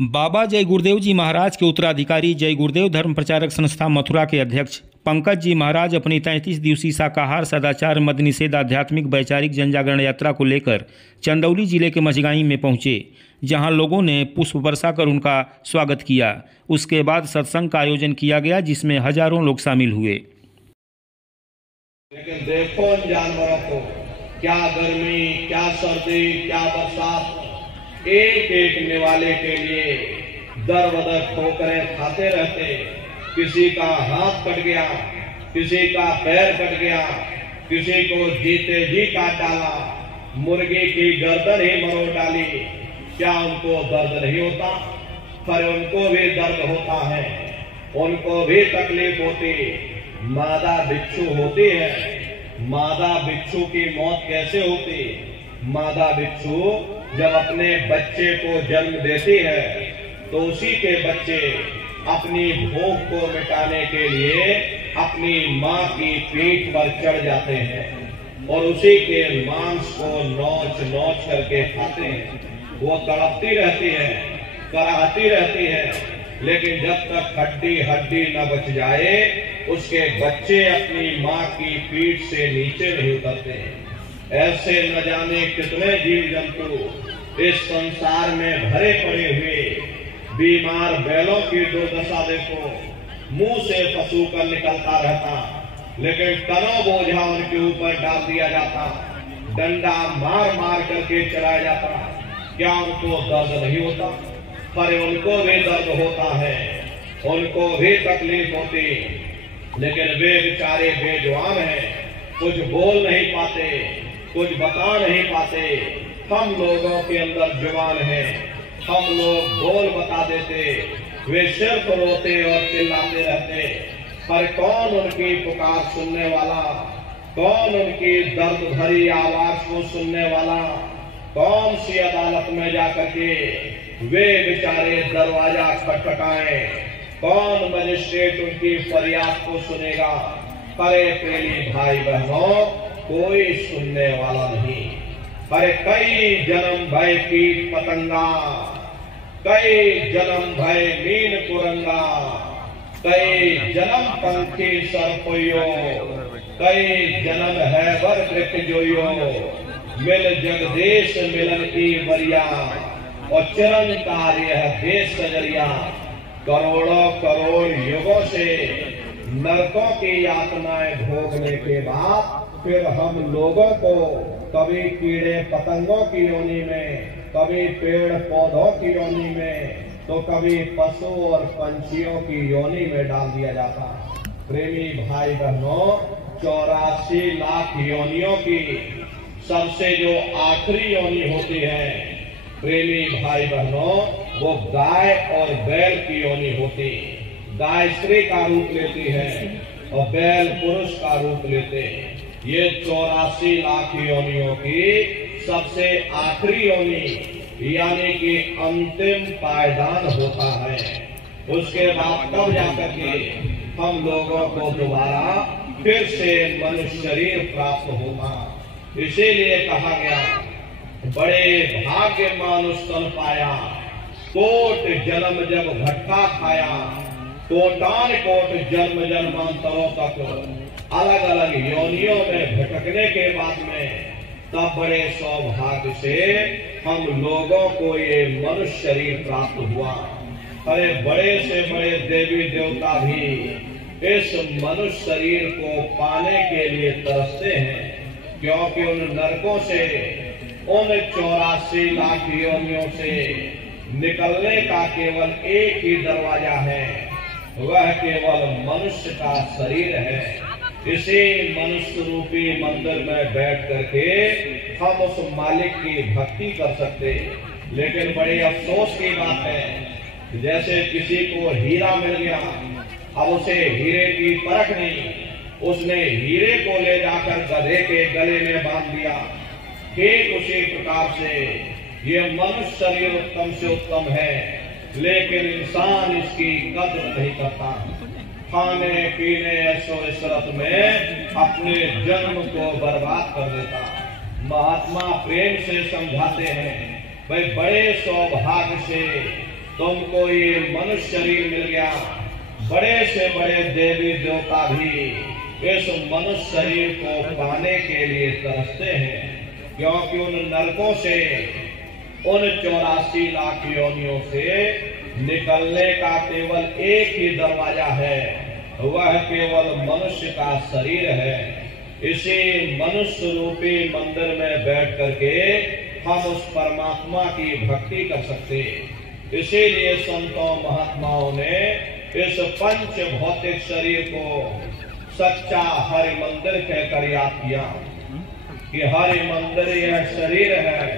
बाबा जय गुरुदेव जी महाराज के उत्तराधिकारी जय गुरुदेव धर्म प्रचारक संस्था मथुरा के अध्यक्ष पंकज जी महाराज अपनी 33 दिवसीय शाकाहार सदाचार मद निषेध आध्यात्मिक वैचारिक जनजागरण यात्रा को लेकर चंदौली जिले के मझगाई में पहुंचे, जहां लोगों ने पुष्प वर्षा कर उनका स्वागत किया। उसके बाद सत्संग का आयोजन किया गया, जिसमें हजारों लोग शामिल हुए। लेकिन देखो इन जानवरों को, क्या गर्मी, क्या सर्दी, क्या बरसात, एक एक निवाले के लिए दर बदर ठोकरें खाते रहते। किसी का हाथ कट गया, किसी का पैर कट गया, किसी को जीते जी काट डाला, मुर्गी की गर्दन ही मरोड़ डाली। क्या उनको दर्द नहीं होता? पर उनको भी दर्द होता है, उनको भी तकलीफ होती। मादा बिच्छू होती है, मादा बिच्छू की मौत कैसे होती? मादा बिच्छू जब अपने बच्चे को जन्म देती है तो उसी के बच्चे अपनी भूख को मिटाने के लिए अपनी मां की पीठ पर चढ़ जाते हैं और उसी के मांस को नोच नोच करके खाते हैं। वो तड़पती रहती है, कराहती रहती है, लेकिन जब तक हड्डी हड्डी न बच जाए उसके बच्चे अपनी मां की पीठ से नीचे नहीं उतरते। ऐसे न जाने कितने जीव जंतु इस संसार में भरे पड़े हुए। बीमार बैलों की दुर्दशा देखो, मुंह से पशु कर निकलता रहता, लेकिन टनों बोझा उनके ऊपर डाल दिया जाता, डंडा मार मार करके चलाया जाता। क्या उनको दर्द नहीं होता? पर उनको भी दर्द होता है, उनको भी तकलीफ होती, लेकिन वे बेचारे बेजुबान हैं, कुछ बोल नहीं पाते, कुछ बता नहीं पाते। हम लोगों के अंदर जुबान है, हम लोग बोल बता देते, वे सिर्फ रोते और चिल्लाते रहते। पर कौन उनकी पुकार सुनने वाला, कौन उनकी दर्द भरी आवाज को सुनने वाला? कौन सी अदालत में जाकर के वे बेचारे दरवाजा खटखटाएं? कौन मजिस्ट्रेट उनकी फरियाद को सुनेगा? अरे प्रेमी भाई बहनों, कोई सुनने वाला नहीं। पर कई जन्म भय कीट पतंगा, कई जन्म भय मीन कुरंगा, कई जन्म पंखी सरपोयो, कई जन्म है वर वृक्ष जोयो। मिल जगदेश मिलन की बरिया और चरण कार्य है देश सजरिया। करोड़ों करोड़ युगों से नरकों की यातनाएं भोगने के बाद फिर हम लोगों को कभी कीड़े पतंगों की योनि में, कभी पेड़ पौधों की योनि में, तो कभी पशु और पंछियों की योनि में डाल दिया जाता। प्रेमी भाई बहनों, 84 लाख योनियों की सबसे जो आखिरी योनि होती है प्रेमी भाई बहनों, वो गाय और बैल की योनि होती। गाय स्त्री का रूप लेती है और बैल पुरुष का रूप लेते हैं। ये 84 लाख योनियों की सबसे आखिरी योनि यानी कि अंतिम पायदान होता है। उसके बाद तब जाकर के हम लोगों को दोबारा फिर से मनुष्य शरीर प्राप्त होगा। इसीलिए कहा गया, बड़े भाग्य मानुष तन पाया, कोट जन्म जब भटका खाया, कोटान कोट जन्म जन्मांतरों तक अलग अलग योनियों में भटकने के बाद में तब बड़े सौभाग्य से हम लोगों को ये मनुष्य शरीर प्राप्त हुआ। अरे बड़े से बड़े देवी देवता भी इस मनुष्य शरीर को पाने के लिए तरसते हैं, क्योंकि उन नरकों से, उन 84 लाख योनियों से निकलने का केवल एक ही दरवाजा है, वह केवल मनुष्य का शरीर है। इसी मनुष्य रूपी मंदिर में बैठ करके हम उस मालिक की भक्ति कर सकते। लेकिन बड़े अफसोस की बात है, जैसे किसी को हीरा मिल गया, अब उसे हीरे की परख नहीं, उसने हीरे को ले जाकर गधे के गले में बांध दिया। ठीक उसी प्रकार से ये मनुष्य शरीर उत्तम से उत्तम है, लेकिन इंसान इसकी कदर नहीं करता। खाने पीने ऐशो इशरत में अपने जन्म को बर्बाद कर देता। महात्मा प्रेम से समझाते हैं, भाई बड़े सौभाग्य से तुमको ये मनुष्य शरीर मिल गया, बड़े से बड़े देवी देवता भी इस मनुष्य शरीर को पाने के लिए तरसते हैं, क्योंकि उन नरकों से, उन 84 लाख योनियों से निकलने का केवल एक ही दरवाजा है, वह केवल मनुष्य का शरीर है। इसी मनुष्य रूपी मंदिर में बैठ करके हम उस परमात्मा की भक्ति कर सकते। इसीलिए संतों महात्माओं ने इस पंच भौतिक शरीर को सच्चा हरि मंदिर कहकर याद किया कि हरि मंदिर यह शरीर है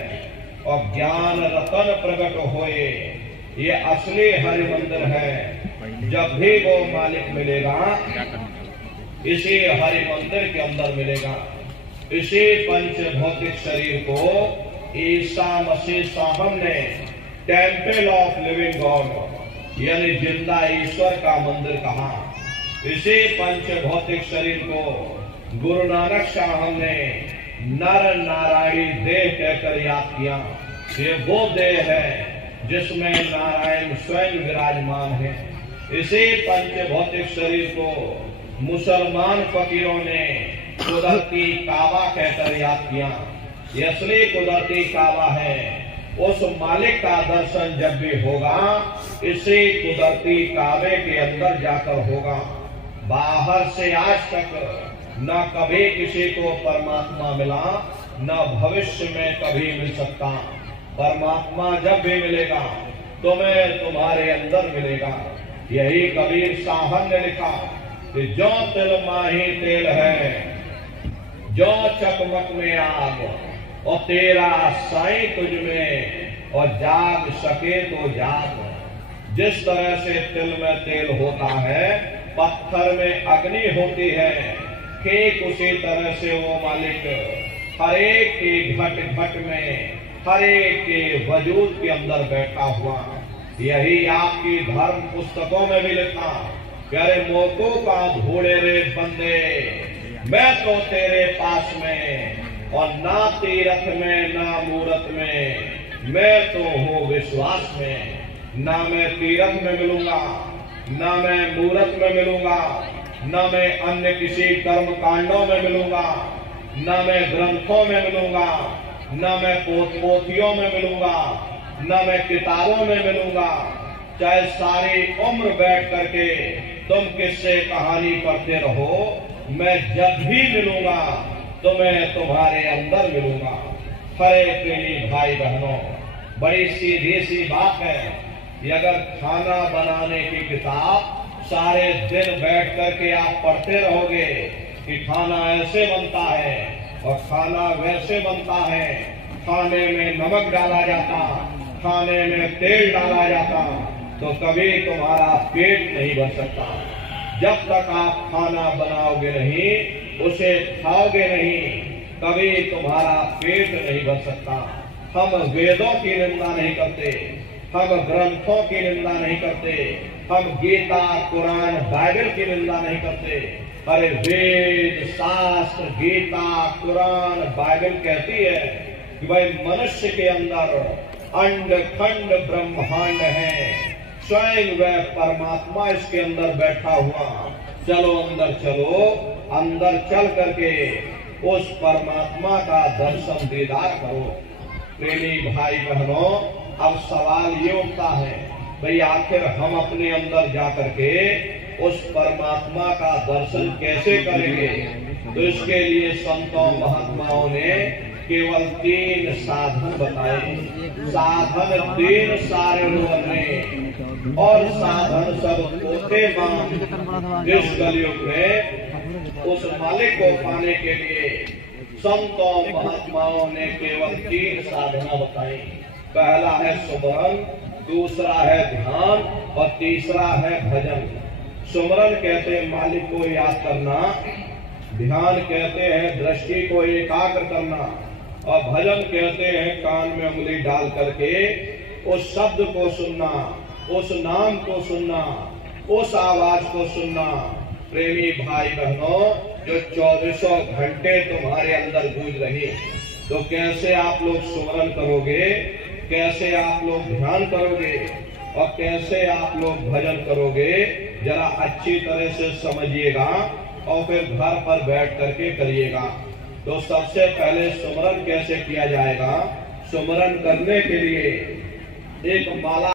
और ज्ञान रतन प्रकट होए, ये असली हरि मंदिर है। जब भी वो मालिक मिलेगा इसी हरि मंदिर के अंदर मिलेगा। इसी पंच भौतिक शरीर को ईसा मसीह साहब ने टेम्पल ऑफ लिविंग गॉड यानी जिंदा ईश्वर का मंदिर कहा। इसी पंच भौतिक शरीर को गुरु नानक साहब ने नर नारायणी देह कहकर याद किया। ये वो देह है जिसमें नारायण स्वयं विराजमान है। इसी पंच भौतिक शरीर को मुसलमान फकीरों ने कुदरती काबा कहकर याद किया। ये असली कुदरती काबा है। उस मालिक का दर्शन जब भी होगा इसी कुदरती काबे के अंदर जाकर होगा। बाहर से आज तक न कभी किसी को परमात्मा मिला, न भविष्य में कभी मिल सकता। परमात्मा जब भी मिलेगा तुम्हें तुम्हारे अंदर मिलेगा। यही कबीर साहब ने लिखा कि जो तिल माही तेल है, जो चकमक में आग, और तेरा साईं तुझ में, और जाग सके तो जाग। जिस तरह से तिल में तेल होता है, पत्थर में अग्नि होती है, ठीक उसी तरह से वो मालिक हर एक के घट घट में, हर एक के वजूद के अंदर बैठा हुआ। यही आपकी धर्म पुस्तकों में भी लिखा, प्यारे मोको का घोड़े रे बंदे, मैं तो तेरे पास में, और ना तीरथ में ना मूरत में, मैं तो हूँ विश्वास में। ना मैं तीरथ में मिलूंगा, ना मैं मूरत में मिलूंगा, ना मैं अन्य किसी कर्म कांडों में मिलूंगा, ना मैं ग्रंथों में मिलूंगा, ना मैं पोथियों में मिलूंगा, ना मैं किताबों में मिलूंगा। चाहे सारी उम्र बैठ करके तुम किससे कहानी पढ़ते रहो, मैं जब भी मिलूंगा तो मैं तुम्हारे अंदर मिलूंगा। हरे प्रेमी भाई बहनों, बड़ी सीधी सी बात है कि अगर खाना बनाने की किताब सारे दिन बैठ करके आप पढ़ते रहोगे कि खाना ऐसे बनता है और खाना वैसे बनता है, खाने में नमक डाला जाता, खाने में तेल डाला जाता, तो कभी तुम्हारा पेट नहीं भर सकता। जब तक आप खाना बनाओगे नहीं, उसे खाओगे नहीं, कभी तुम्हारा पेट नहीं भर सकता। हम वेदों की निंदा नहीं करते, हम ग्रंथों की निंदा नहीं करते, हम गीता कुरान बाइबल की निंदा नहीं करते। अरे वेद शास्त्र गीता कुरान बाइबल कहती है कि भाई मनुष्य के अंदर अंड खंड ब्रह्मांड है, स्वयं वह परमात्मा इसके अंदर बैठा हुआ। चलो अंदर चलो, अंदर चल करके उस परमात्मा का दर्शन दीदार करो। प्रेमी भाई बहनों, अब सवाल ये उठता है, भाई आखिर हम अपने अंदर जा करके उस परमात्मा का दर्शन कैसे करेंगे? तो इसके लिए संतों महात्माओं ने केवल 3 साधन बताए। साधन 3 सारे ने, और साधन सब होते मान। इस कलयुग में उस मालिक को पाने के लिए संतों महात्माओं ने केवल 3 साधना बताई। पहला है सुमरन, दूसरा है ध्यान, और तीसरा है भजन। सुमरन कहते हैं मालिक को याद करना, ध्यान कहते हैं दृष्टि को एकाग्र करना, और भजन कहते हैं कान में उंगली डाल करके उस शब्द को सुनना, उस नाम को सुनना, उस आवाज को सुनना। प्रेमी भाई बहनों, जो 24 घंटे तुम्हारे अंदर गूंज रही, तो कैसे आप लोग सुमरन करोगे, कैसे आप लोग ध्यान करोगे? और कैसे आप लोग भजन करोगे जरा अच्छी तरह से समझिएगा और फिर घर पर बैठ करके करिएगा। तो सबसे पहले सुमरन कैसे किया जाएगा? सुमरन करने के लिए एक माला